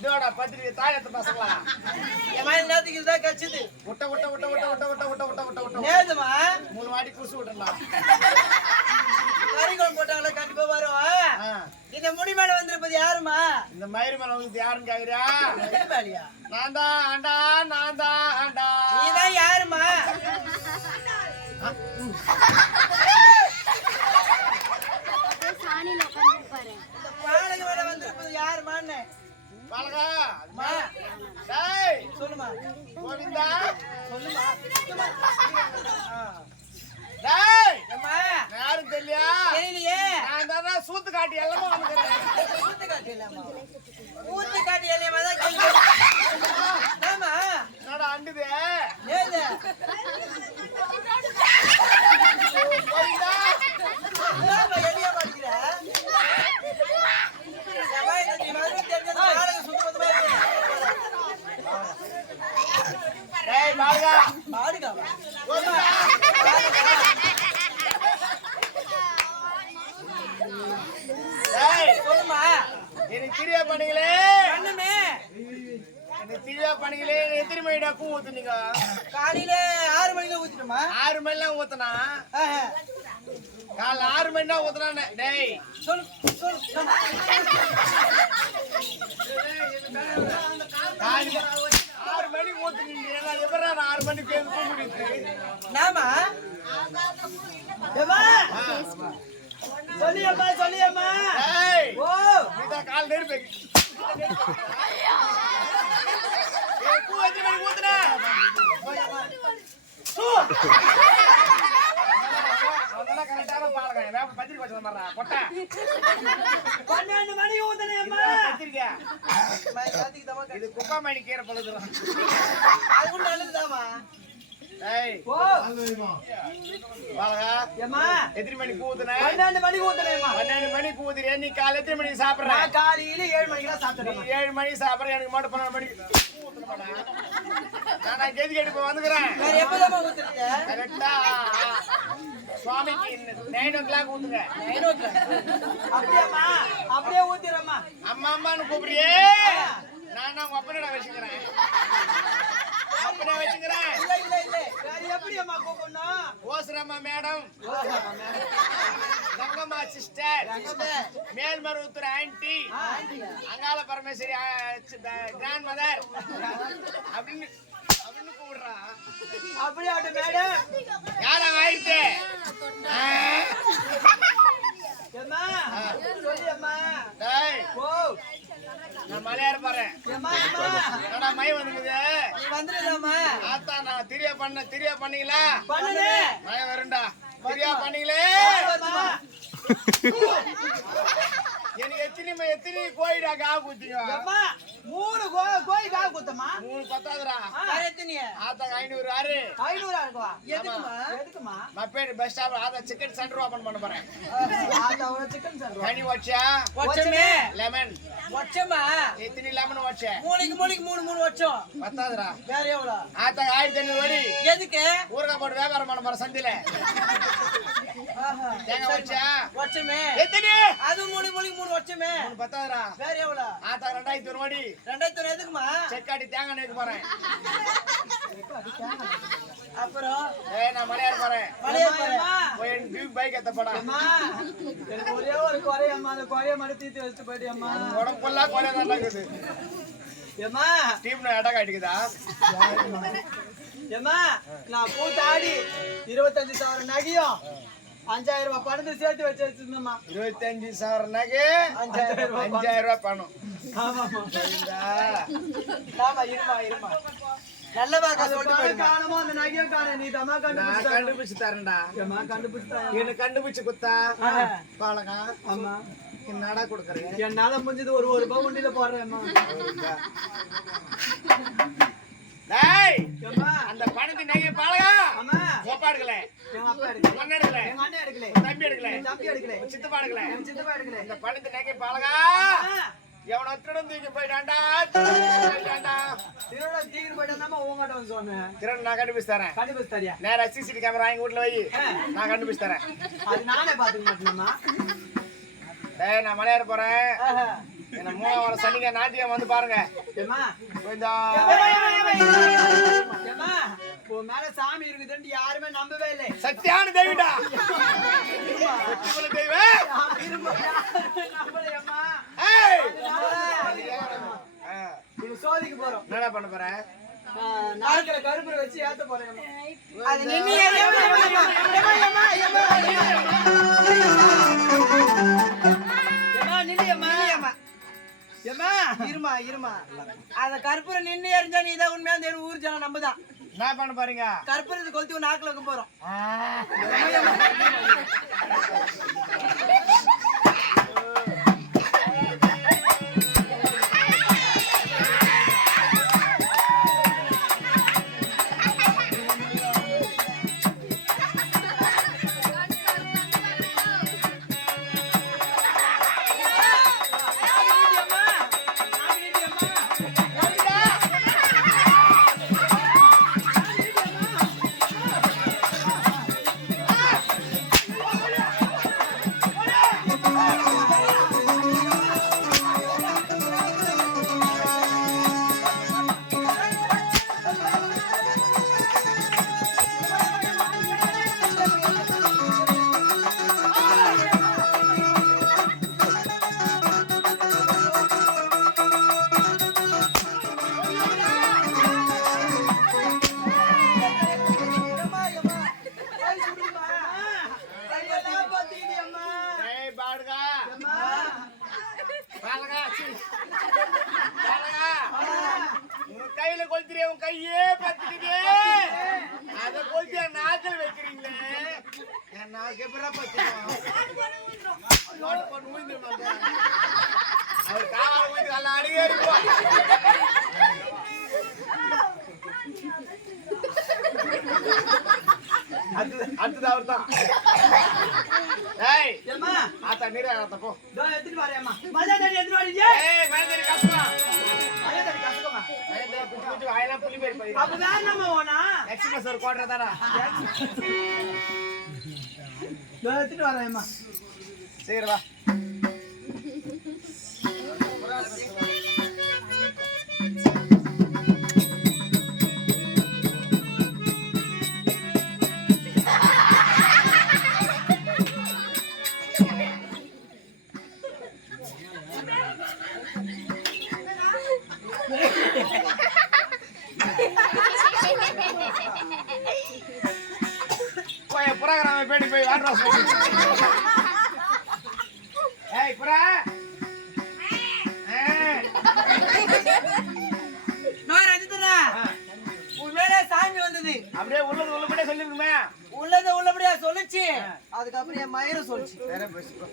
இதோட பத்திரிக்கை தாயத்து பசங்களா என் மாதிரி நேரத்துக்கு இதுதான் கட்சிது. விட்ட விட்ட விட்ட விட்ட விட்ட விட்ட விட்ட விட்ட விட்ட விட்ட நேதுமா 3 வாட்டி குசு விட்டுலாம். கறி குழம்பு போட்டாங்களா கண்டிப்பா வரும். இந்த முடி மேல வந்திருப்பது யாருமா? இந்த மயிறு மேல வந்து யாருன்னு கேக்குறியா? நான் தான் ஆண்டா, நான் தான் ஆண்டா. நீதான் யாருமா? சாணில உட்கார்ந்திருப்பாரு. இந்த பாலக மேல வந்திருப்பது யாருமான்னு? பாலகா அம்மா டேய் சொல்லுமா. கோவிந்தா சொல்லுமா. டேய் அம்மா யாரும் தெரியலையா? தெரியலையே. நான் தான் சூத்து காட்டி எல்லாமே வந்துக்கிறேன். ஊத்து காட்டி இல்லாமா? ஊத்து காட்டி இல்லாம தான் கேள்வி. ஆமா என்னடா அண்டுது? ஏது கோவிந்தா ஆமா எலியா படிக்கிற. சபாய் இந்த மாதிரி தெரிஞ்சது பாலக சுத்தமா டேய் பாலகா பாடுகா. கோவிந்தா டேய் சொல்லுமா. எனக்கு திரியா பண்ணீங்களே. கண்ணுமே எனக்கு திரியா பண்ணீங்களே. எத்தனை மணிடா கூ ஊத்துனீங்க? காலையில 6 மணிக்கு ஊத்திட்டோமா. 6 மணிலாம் ஊத்துனா காலைல 6 மணினா ஊத்துனா. டேய் சொல்லு சொல்லு. காலைல 6 மணிக்கு ஊத்துனீங்க. எப்படா நான் 6 மணிக்கு பேருந்து தூங்க முடியுது? நாமா ஏமா சொல்லியம்மா சொல்லியம்மா. டேய் ஓ நீதான் கால் நெருப்பு கூ எத்தனை மணிக்கு ஊத்துன? அதெல்லாம் கரெக்டான பாலகா. வேப்ப பத்திரிக்கை வச்சத மாதிரிடா கொட்டை. 12 மணிக்கு ஊத்துனேம்மா. பத்திரிக்கை இது குப்பாமணி கீரை பழுதுடா. அது கூட நல்லதுதாமா. டேய் ஓ பாலகா ஏமா எத்தனை மணிக்கு ஊத்துன? 12 மணிக்கு ஊத்துனேம்மா. 12 மணிக்கு ஊத்துறியா? நீ காலை எத்தனை மணிக்கு சாப்பிடுற? நான் காலையில 7 மணிக்கு தான் நீ சாப்பிட்டேன். 7 மணிக்கு சாப்பிடுற. எனக்கு மட்டும் 12 மணிக்கு நான் கெதி கெடுப்ப வந்துக்கிறேன். வேற எப்பதாம்மா ஊத்துறீங்க? கரெக்டா சுவாமிக்கு 9 o'clock ஊத்துங்க. 9 o'clock. அப்படியேம்மா அப்படியே ஊத்திரம்மா. அம்மா அம்மான்னு கூப்பிடுறியே. நான் உங்க அப்பனடா வச்சுக்கிறேன். அப்பனே வச்சுக்கிறேன். இல்ல இல்ல இல்ல வேற எப்படியம்மா கூப்பிடணும்? ஓசுரம்மா madam, Gangamma sister, Melmaruvathur aunty, Angala Parameswari grand mother அப்படின்னு அப்படின்னு கூப்பிடுறா. அப்படியே ஆட்ட மேடம். யாரா ஆயிடுச்சு? ஏம்மா சொல்லியம்மா. டேய் ஓ நான் மலையார பாறேன். ஏம்மா ஏம்மா என்னடா மை வந்துக்குது? நீ வந்துடுறம்மா. ஆத்தா நான் திரியா பண்ணீங்களா? பண்ணுனே. மழை வருண்டா. திரியா பண்ணீங்களே. எனக்கு எத்தனை கோயிடா கா குத்திங்க? ஏம்மா 3 கோய் கா குத்தமா. 3 பத்தாதுடா. வேற எத்தனை? ஆத்தா 500 ஆறு. 500 இருக்குவா? எதுக்குமா? எதுக்குமா? மப்பேடு பஸ் ஸ்டாப் ஆத்தா சிக்கன் சென்டர் ஓபன் பண்ண போறேன். ஆதா ஒரு சிக்கன் சார். கனி வச்சா? வச்சமே. லெமன். வச்சமா. எத்தனை லெமன் வச்ச? மூளைக்கு 3 வச்சோம். பத்தாதுடா. வேற எவ்வளவு? ஆத்தா 1500 வடி. எதுக்கு? ஊர்கா போட்டு வியாபாரம் பண்ண போற சந்தில. தேங்காய் வச்சா? வச்சமே. எத்தனை? அது மூளைக்கு 3 வச்சமே. 3 பத்தாதுடா. வேற எவ்வளவு? ஆத்தா 2000 வடி. 2000 எதுக்குமா? செக்காட்டி தேங்காய் நேக்கு போறேன். அப்புறம் நான் மலையார போறேன். மலையார் போறேன். போய் டியூப் பைக் ஏத்த போடா. அம்மா எனக்கு ஒரே ஒரு குறை அம்மா. அந்த குறைய மட்டும் தீர்த்து வச்சுட்டு போயிடு அம்மா. உடம்புல கொலை தான் இருக்குது. ஏம்மா டீம்ல அட காட்டிக்குதா? ஏம்மா நான் கூத்தாடி 25,000 நகையும் 5,000 ரூபாய் பணத்தை சேர்த்து வச்சிருந்தேம்மா. 25,000 நகை 5,000 ரூபாய் 5,000 ரூபாய் பணம். ஆமாமா. சரிடா. இருமா நல்லவா காணமோ அந்த நகையை காண. நீ தம்மா நான் கண்டுபிடிச்சு தரேன்டா. கண்டுபிடிச்சா என்ன கண்டுபிடிச்சு குத்தா பாலகா. ஆமா என்னடா கொடுக்குறேன்? என்னால முடிஞ்சது ஒரு ரூபாய் உண்டியில போடுறேன்மா. டேய் அந்த பணத்தை நகை பாலகா. ஆமா கோப்பா எடுக்கல. எங்க அப்பா எடுக்கல. ஒண்ணு எடுக்கல. எங்க அண்ணன் எடுக்கல. தம்பி எடுக்கல. தம்பி எடுக்கல. சித்தப்பா எடுக்கல. சித்தப்பா எடுக்கல. இந்த பணத்தை நகை பாலகா எவனோ திருடன் தூக்கி போயிட்டான்டா. திருடன் தூக்கி போயிட்டான் உங்ககிட்ட வந்து சொன்னேன். திருடன் நான் கண்டுபிடிச்சு தரேன். கண்டுபிடிச்சு தரியா? நேரா சிசிடி கேமரா எங்க வீட்டுல வை. நான் கண்டுபிடிச்சு தரேன். அது நானே பாத்துக்க மாட்டேனம்மா. டேய் நான் மலையார போறேன். என்ன 3 சனிங்க நாட்டியம் வந்து பாருங்க. ஏம்மா கொஞ்சம் ஏம்மா உன் மேல சாமி இருக்குதுன்னு யாருமே நம்பவே இல்லை. சத்தியான தெய்வம்டா. சத்தியமுள்ள தெய்வம். நம்பலையம்மா. ஏய் இது சோதிக்க போறோம். என்னடா பண்ண போற? நாக்கில கருப்புரை வச்சு ஏத்த போறேன். அது நின்னு ஏம்மா நில்லையம்மா ஏம்மா இருமா அத கற்பூரம் நின்னு எரிஞ்சா நீதான் உண்மையா அந்த ஊர் ஜனம் நம்புதான். என்ன பண்ண போறீங்க? கற்பூரத்தை கொளுத்தி நாக்குல வைக்க போறோம். கையில கொளுத்துறிய உன் கையே பத்துக்குது. அத கொளுத்தி நாக்கில் வைக்கிறீங்களே, என் நாக்கு எப்படா பத்துக்கும்? அவர் காவால ஊத்தி நல்லா அடியே இருக்கும். அடுத்தது அவர் தான். ஏய் ஏம்மா ஆத்தா நீரா ஆத்தா போ. இதோ எடுத்துட்டு வரேம்மா. மஜா தண்ணி எடுத்துட்டு வரீங்க. ஏய் மயந்தரி கஷ்டமா. மஜா தண்ணி கசக்கமா. மயந்தரி குட்டி குட்டி வாயெல்லாம் புளி பேர் போய். அப்ப வேற நம்ம ஓனா. எக்ஸ்பிரஸ் ஒரு கோட்டை தானா. இதோ எடுத்துட்டு வரேம்மா. சீக்கிரம் வா. போய் புறாகிராம பேடி போய் வாட்ரா சொல்லு. ஏய் புறா. உண்மையிலே சாமி வந்தது. அப்படியே உள்ளது உள்ளபடியே சொல்லிருக்குமே. உள்ளத உள்ளபடியா சொல்லுச்சு. அதுக்கப்புறம் என் மயிரும் சொல்லுச்சு. வேற பேசிக்கோ.